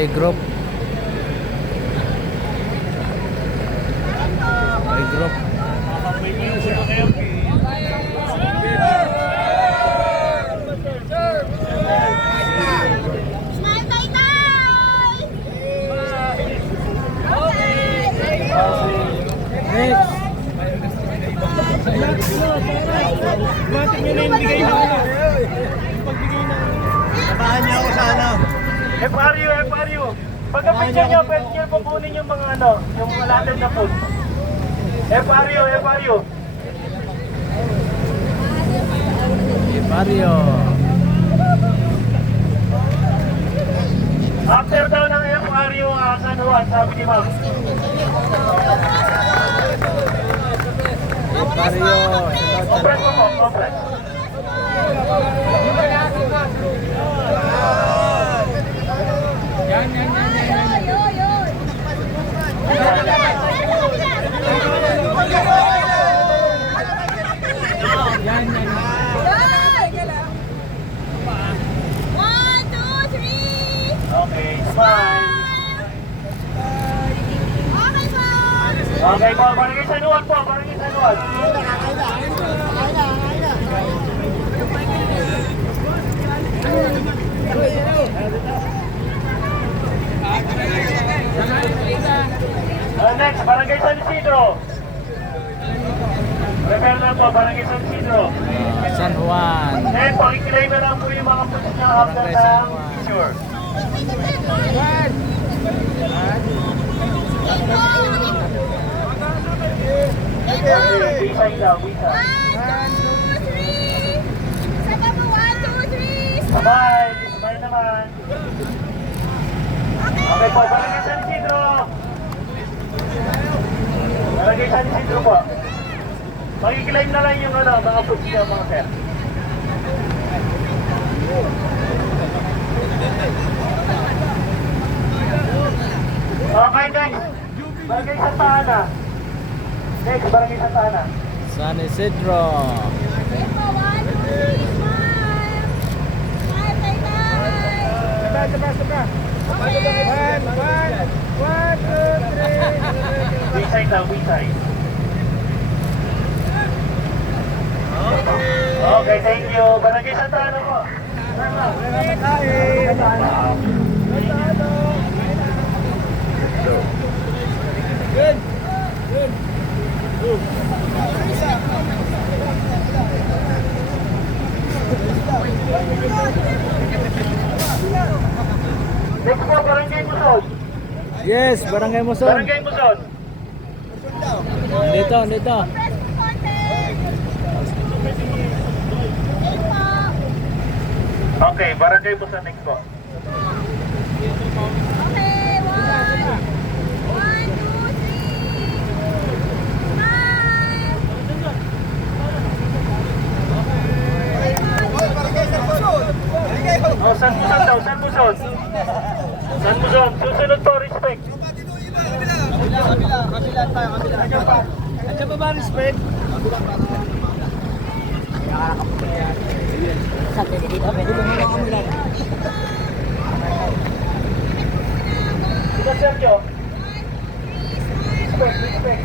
Y group. Y group. Next. Matik nyo na yung bigay na ano. Pagbigay na. Samahan niyo ako sa ano. FRU. Pagka-picture nyo, pwede nyo pupunin yung mga ano, yung lalim na food. FRU. Mario. After daw ng FRU, San Juan, sabi ni Ma'am. Mario. Complex po, complex. Yan. Okay, smile. Okay po, barangay San Juan po, barangay San Juan. Next, barangay San Isidro. Prepare na po, barangay San Isidro. San Juan. Then, pakikilaim na lang po yung mga pulis niya after ng picture. Wisay daw, wisay. Sabay naman. Okay po, barangay San Isidro. Barangay San Isidro po. Pakikilaim na lang yung ano, mga pulis niya, mga sir. Okay, next. Barangay Santa Ana. Next, barangay Santa Ana. San Isidro. Sabay. 1, 2, 3. Wisay daw, wisay. Okay, thank you. Barangay Santa Ana po. Good. Next po, barangay Muson. Yes, Barangay Muson. Barangay Muson. Dito. Okay, barangay Muson next po. Oh, San Muson daw, San Muson. Susunod po, respect. Kabila tayo. Andiyan pa ba respect? Ito, Sergio. Respect.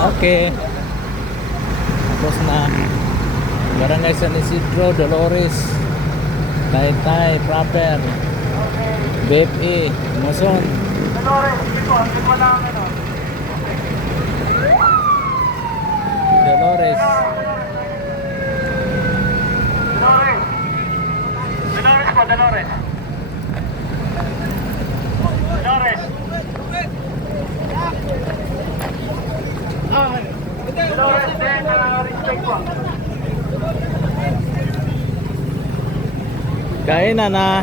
Okay. Tapos na. Barangay San Isidro, Dolores, Taytay, Proper, BFE, Muson. Dolores, dito, hanggang wala ang ano. Dolores. Dolores. Dolores din, respect po. Kainan na.